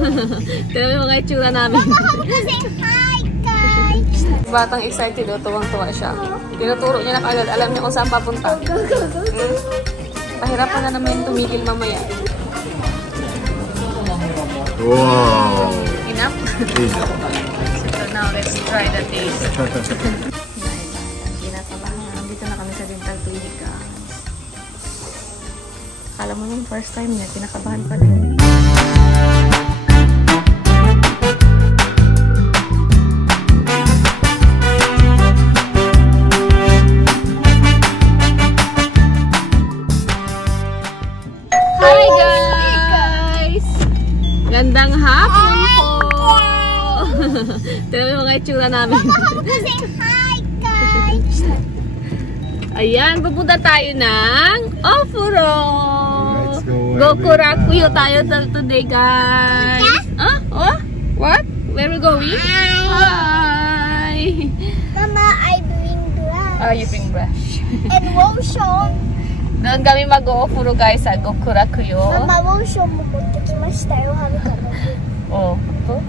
Ito yung mga itsura namin. Hi guys! Batang excited o, tuwang-tuwa siya. Tinuturo niya na kagad, alam niya kung saan papunta. Pahirapan na namin tumigil mamaya. Wow! Enough? So now, let's try the taste. Kinakabahan. Dito na kami sa Dental Clinic. Akala mo yung first time niya, kinakabahan pa din. Hi guys! Gandang hapon po! Ito yung mga itsura namin. Hi guys! Ayan, pupunta tayo ng Ofuro! Let's go! Gokurakuyo tayo today guys! Huh? Oh? What? Where are we going? Hi! Mama, I bring brush. Ah, you bring brush. And lotion. Doon kami mag-o-ofuro guys sa Gokurakuyo. Mama, lotion mo motte-kimashita yo. Oh, ito.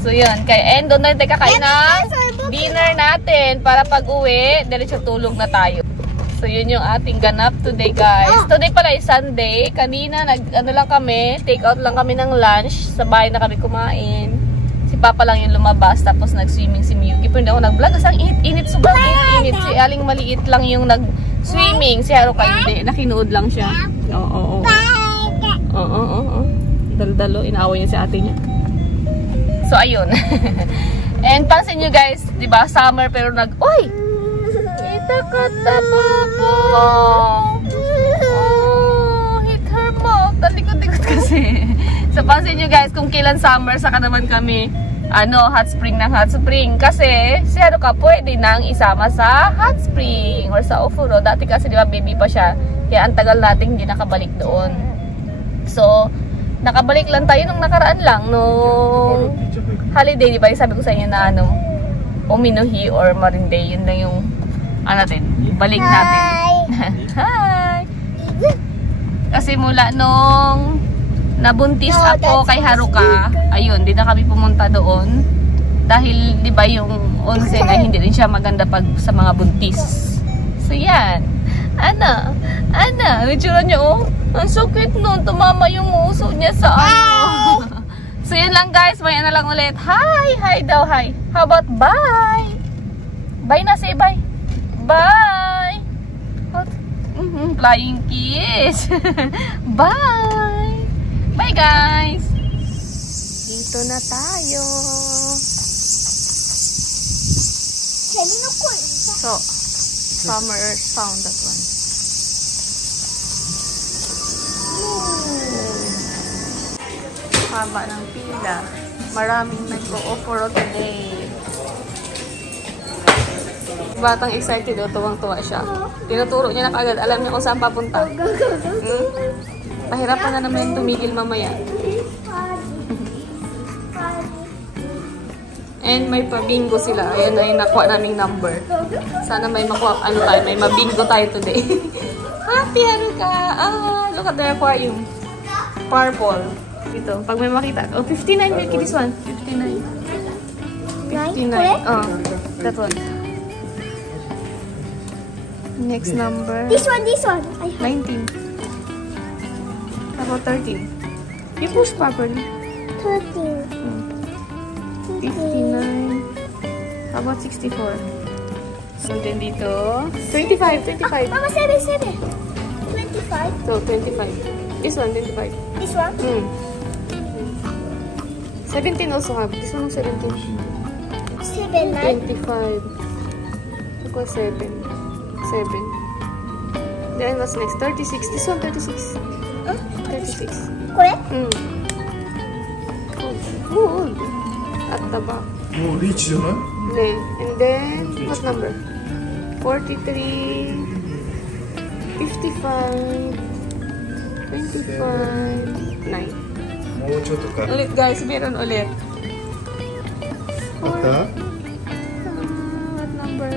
So yun, and doon na tayo kakain ng dinner natin para pag-uwi, diretso tulog na tayo. So yun yung ating ganap today guys. Today pala is Sunday. Kanina ano lang kami, take out lang kami ng lunch. Sa bahay na kami kumain. Si Papa lang yung lumabas tapos nag-swimming si Miyuki. Pero hindi ako nag-vlog kasi ang init, sobrang init. Si Aling maliit lang yung nag-swimming. Si Haruka hindi, nakinood lang siya. Oo. Daldalo, inaaway niya si ate niya. So ayun. And pansin nyo guys, 'di ba? Summer pero Uy! Kita-kata po. Oh, hit her mo. Talikod-likod kasi. So pansin nyo guys, kung kailan summer, saka naman kami hot spring ng hot spring. Kasi si Haruka pwede nang isama sa hot spring or sa Ofuro. Dati kasi 'di ba baby pa siya. Kaya ang tagal nating hindi nakabalik doon. So nakabalik lang tayo nung nakaraan lang, nung holiday, di ba? Sabi ko sa inyo na Uminohi or Marinday, yun lang yung balik natin. Hi! Kasi mula nung nabuntis ako kay Haruka, ayun, di na kami pumunta doon. Dahil, di ba, yung onsen ay hindi rin siya maganda pag sa mga buntis. So, yan. Itsura niya, oh. Ang sakit nun. Tumama yung uso niya sa So, yun lang guys. May lang ulit. Hi! Hi daw, hi. How about bye? Bye na, say bye. Bye! Flying kiss. Bye! Bye guys! Dito na tayo. So, Summer found that one. Haba ng pila. Maraming nag-o-offer today. Batang excited o, tuwang-tuwa siya. Tinuturo niya na kagad, alam niya kung saan papunta. Pahirapan na namin tumigil mamaya. And may pa-bingo sila. Ayan na yung nakuha naming number. Sana may makuha, may mabingo tayo today. Happy Haruka! Look at the aquarium. Purple. Ito, pag may makita. Oh, 59 Milky, this one. 59. 59. Oh, that one. Next number. This one. 19. How about 13? You push properly. 13. 59. How about 64? So, then dito. 25. Mama, 7. 25. So, 25. This one, 25. This one? 17 also have. This one, 17. 7, 9. 25. Ako, 7. Then, what's next? 36. This one, 36. 36. Correct? Good. At the back. Oh, reach, you know? And then, what number? 43. 55. 25. 9. Ulit guys, meron ulit. What number?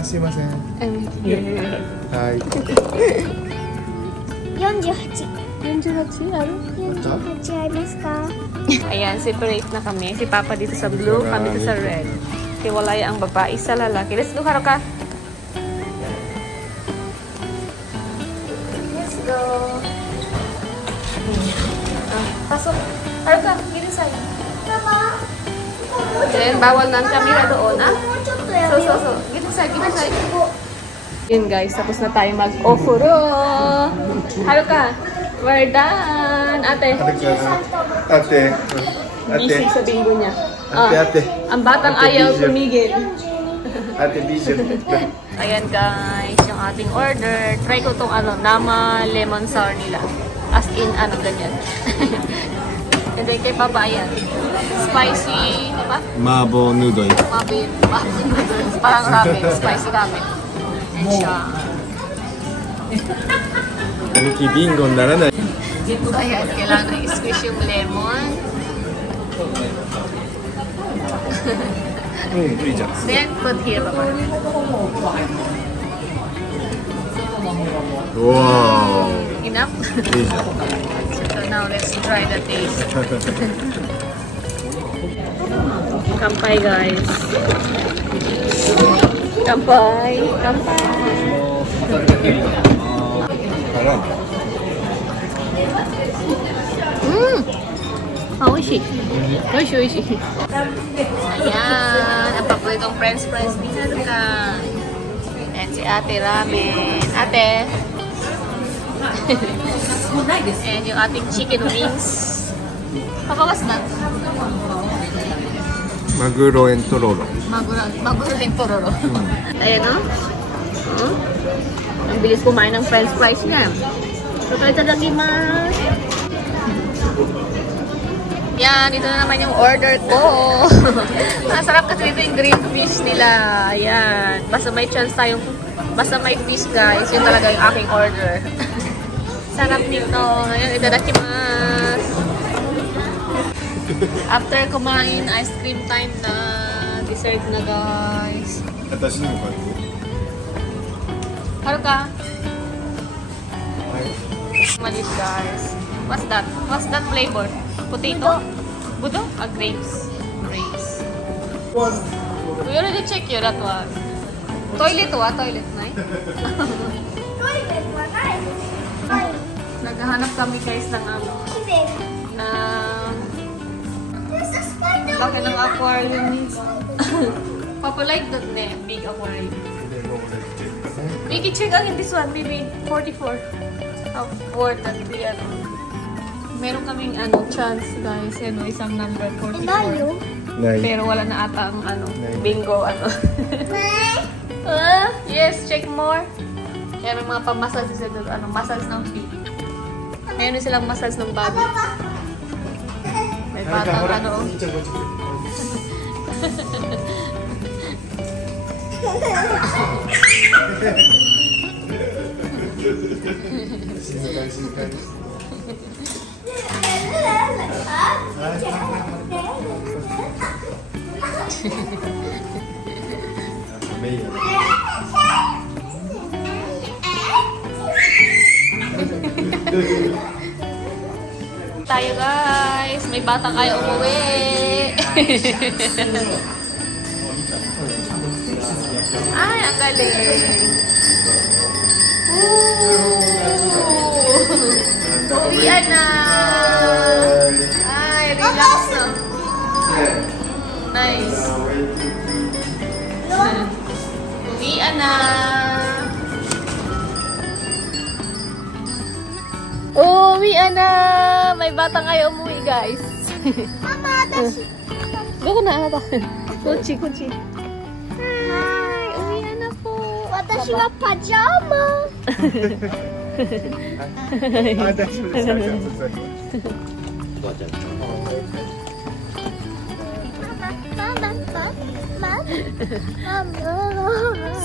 Sumimasen. Hi. 48. 48? ある? Hachiaimasu ka? Ayan, separate na kami. Si Papa dito sa blue, kami dito sa red. Hiwalay ang babae sa lalaki. Let's go, Haruka. Let's go. Pasok. Haruka, gini sa'yo. Mama? Then, bawal na ang camera doon, ah? So. Gini sa'yo. Yun guys, tapos na tayo mag-ofuro. Haruka, we're done. Ate. Ate. Busy sa bingo niya. Ate. Ang batang Ate, ayaw busy. tumigil. Ate Vision. Ayan guys, yung ating order. Try ko tong nama lemon sour nila. As in, ganyan. And then kay Papa, ayan. Spicy, ano ba? Mabo noodle. Mabin. Parang ramen. Spicy ramen. And siya. Aniki bingo naranai. Ayan, kailangan i-squish yung lemon. Then, put here, Papa. Wow. Enough? So now, let's try the taste. Kampai, guys. Kampai. Oishi. Ayan, ang paboritong french fries ni Haruka. And si Ate Ramen. Ate. And yung ating chicken wings. Papa, what's that? Maguro and tororo. Maguro and tororo. Ayan, no? Ang bilis kumain ng french fries niya. So, itadakimasu. Yan, ito na naman yung order ko. Masarap kasi dito yung green fish nila. Ayan. Basta may chance tayong, basta may fish guys, yun talaga yung aking order. Sarap nito. Ayan, itadakimasu. After kumain, ice cream time na. Dessert na guys. Atashi ni mo ka? Haruka. Malit guys. What's that? What's that flavor? Potato? Budo? Grapes. Grapes. We already checked you, that one. Toilet toilet na eh. Naghahanap kami guys ng laki ng aquarium needs. Papa like that big aquarium. Biggie check again this one, maybe 44. Worth that meron kaming chance guys, isang number 44. Pero wala na ata ang bingo yes, check more. Meron mga pa-massage dito, massage ng feet. Meron silang massage ng body. May batang tayo guys, may bata kayo umuwi. Ay, ang galing. Uwian na. Ay, relax na. Nice. Uwian na. Uwian na. May batang kayo umuwi guys. Mama, that's... Doon na ata. Kuchi. Hi, uwian na po. Watashi wa pajama.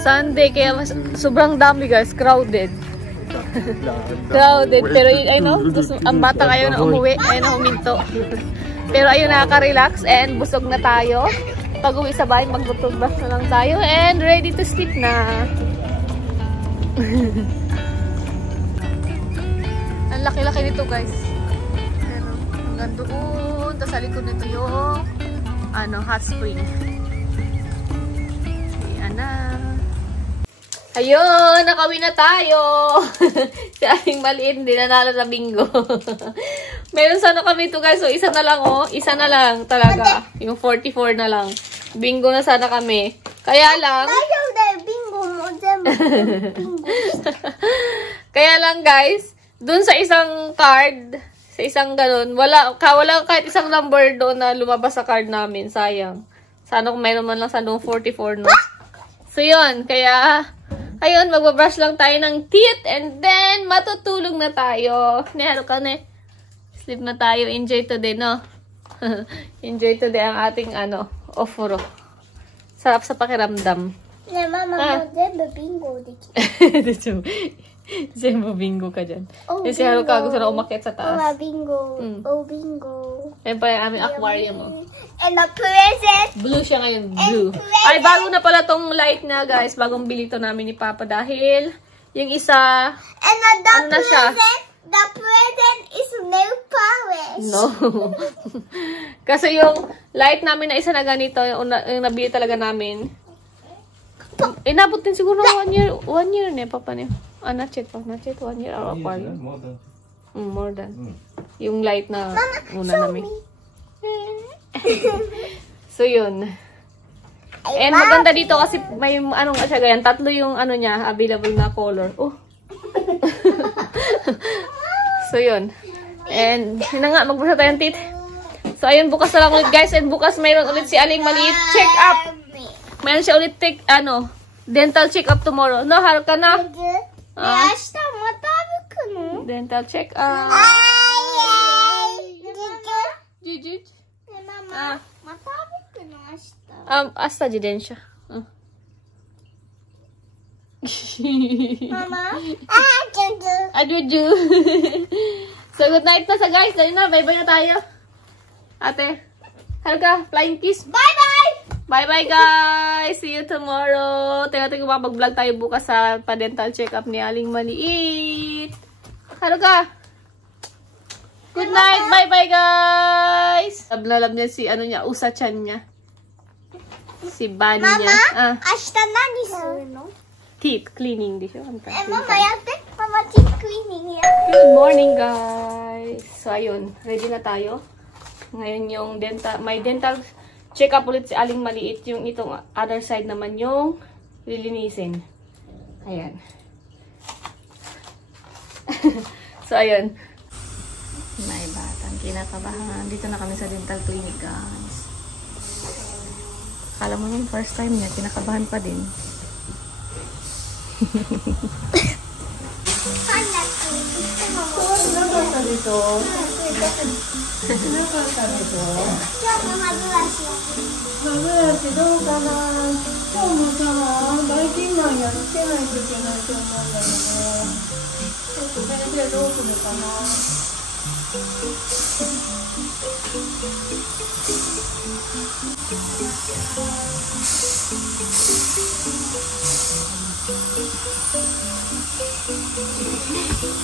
Sunday kaya sobrang dami guys, crowded. Crowded, pero ang bata kayo na umuwi, ay na huminto. Pero ayun, nakaka-relax and busog na tayo. Pag uwi sa bahay, mag-toothbrush na lang tayo and ready to sleep na. Ang laki-laki nito guys. doon. Tapos sa likod nito yung hot spring. Ayan na. Ayun, nakawin na tayo. Si Aling Maliit, hindi nanalo sa bingo. Meron sana kami ito guys. So, isa na lang Isa na lang talaga. Yung 44 na lang. Bingo na sana kami. Kaya lang... Kaya lang guys, dun sa isang card, sa isang ganun, wala kahit isang number doon na lumabas sa card namin. Sayang. Sana kung mayroon man lang sa doon 44 no. So, yun. Kaya... Ayun, magbabrush lang tayo ng teeth and then matutulog na tayo. Neharo ka na. Sleep na tayo. Enjoy today, no? Enjoy today ang ating ofuro. Sarap sa pakiramdam. Ne, mama, mo bingo dito. Zembo bingo ka dyan. Oh, si Haruka gusto na umakyat sa taas. Oh, bingo. Oh, bingo. Ayan pa yung aming aquarium, And the present. Blue siya ngayon, blue. Ay, bago na pala tong light na, guys. Bagong bili to namin ni Papa dahil yung isa, And the present is nail polish. No. Kasi yung light namin na isa na ganito, yung nabili talaga namin, inabot din siguro 1 year. 1 year na, Papa niya. Not yet, 1 year our aquarium. More than. Yung light na una namin. So, yun. And maganda dito kasi may siya ganyan. 3 yung niya, available na color. Oh. So, yun. And, yun na nga, magbasa tayong teeth. So, ayun, bukas na lang ulit guys. And bukas mayroon ulit si Aling Maliit check up. Mayroon siya ulit dental check up tomorrow. No, Haruka na? Dental check up. Jujuj. Asta din siya. Mama. Juju. So, good night na sa guys. Dahil na, bye-bye na tayo. Ate, Haruka, flying kiss. Bye-bye! Bye-bye guys! See you tomorrow. Tingnan ko mapag-vlog tayo bukas sa pa-dental check-up ni Aling Maliit. Haruka! Good night! Bye-bye guys! Lab na lab niya si Usa-chan niya. Si Bunny niya. Ashita nani suru no? Teeth cleaning. Di siya. Mama, yatte. Mama, teeth cleaning yan. Good morning guys! So ayun, ready na tayo. Ngayon yung may dental check up ulit si Aling Maliit. Yung itong other side naman yung lilinisin. Ayan. So, ayun. May batang kinakabahan. Dito na kami sa dental clinic, guys. Akala mo yung first time niya, kinakabahan pa din.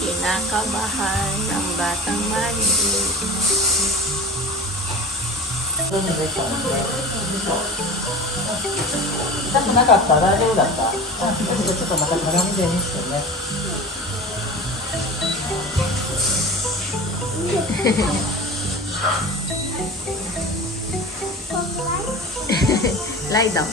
Kinakabahan ng batang maliit. Lie down.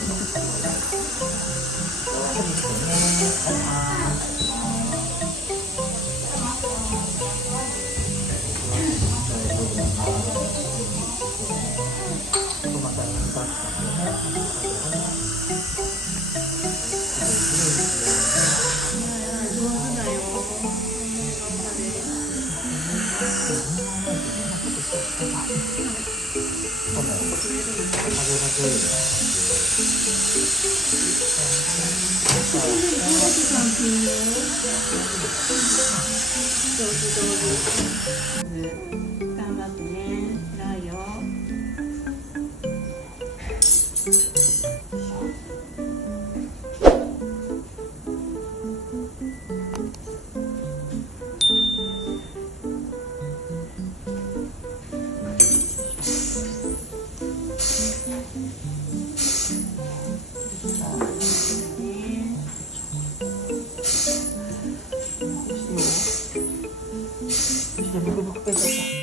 じゃブクブクペースト。